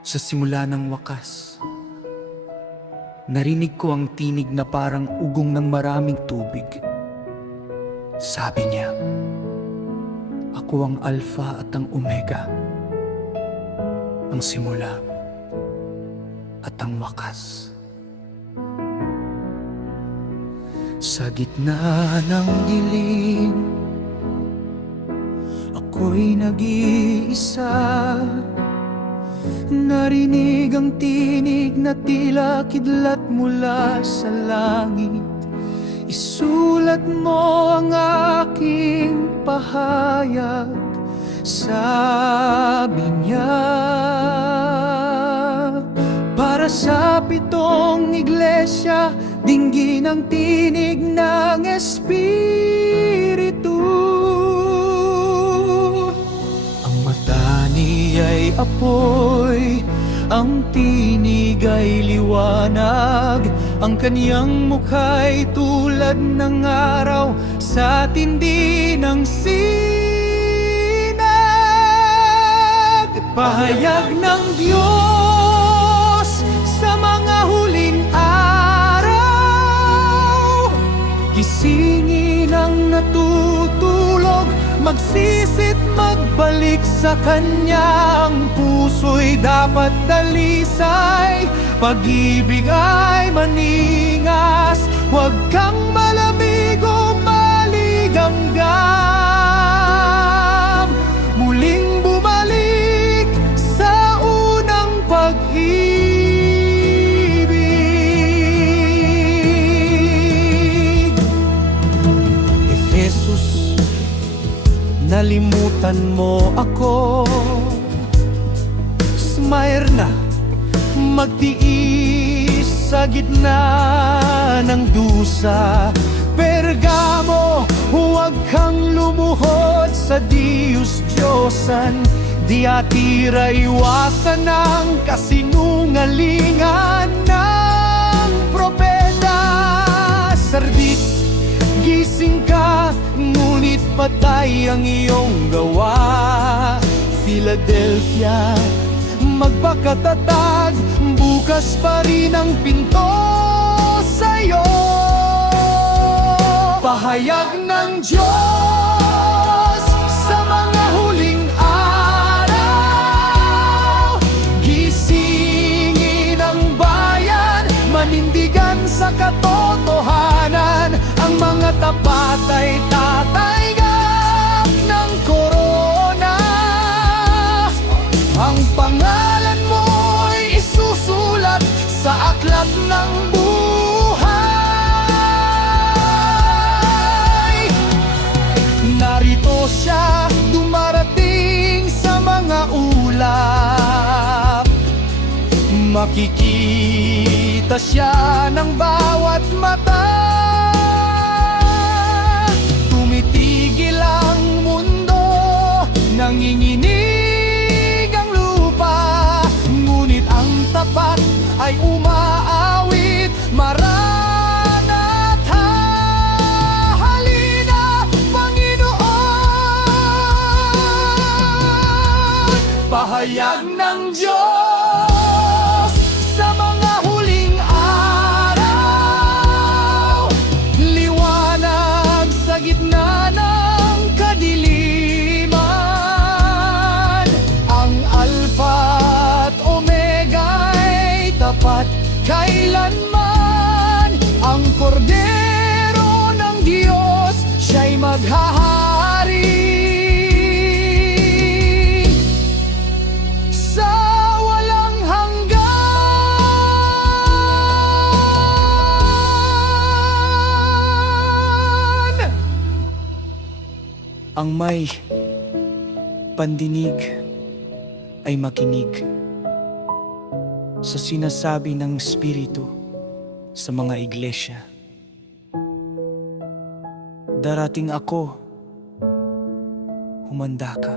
Sa simula ng wakas, narinig ko ang tinig na parang ugong ng maraming tubig. Sabi niya, "Ako ang Alpha at ang Omega, ang simula at ang wakas." Sa gitna ng dilim, ako'y nag-iisa. Narinig ang tinig na tila kidlat mula sa langit. Isulat mo ang aking pahayag, sabi niya. Para sa 7 iglesia, dinggin ang tinig ng Espiritu. Ang mata niya'y apoy, ang tinig ay liwanag. Ang kaniyang mukha'y tulad ng araw sa tindi ng sinag. Pahayag ng Diyos sa mga huling araw. Gisingin ang natutulog, magsisit magbalik sa Kanya. Ang puso'y dapat dalisay, pag-ibig ay maningas. Huwag kang malamig o maligamgam, muling bumalik sa unang pag-ibig. Efesus, nalimutan mo ako. Smyrna, magtiis sa gitna ng dusa. Pergamo, huwag kang lumuhod sa Diyos-Diyosan. Diatira, iwasan ang kasinungalingan ng propeta. Sardis, gising ka, ngunit patay ang iyong gawa. Philadelphia, magpakatatag, bukas pa rin ang pinto sa'yo. Pahayag ng Diyos sa mga huling araw. Gisingin ang bayan, manindigan sa katotohanan. Ang mga tapat ay tatayag ng korona. Ang pangalan mo'y isusulat sa aklat ng buhay. Narito siya, dumarating sa mga ulap. Makikita siya ng bawat mata. Tumitigil ang mundo, nanginginig ang lupa. Ngunit ang tapat ay umaawit. Maranatha, halina Panginoon. Pahayag ng Diyos sa mga huling araw. Liwanag sa gitna ng kadiliman. Ang Alpha at Omega ay tapat kailanman. Ang Kordero ng Diyos, siya'y maghahari sa walang hanggan. Ang may pandinig ay makinig sa sinasabi ng Espiritu sa mga iglesia. Darating ako, humanda ka.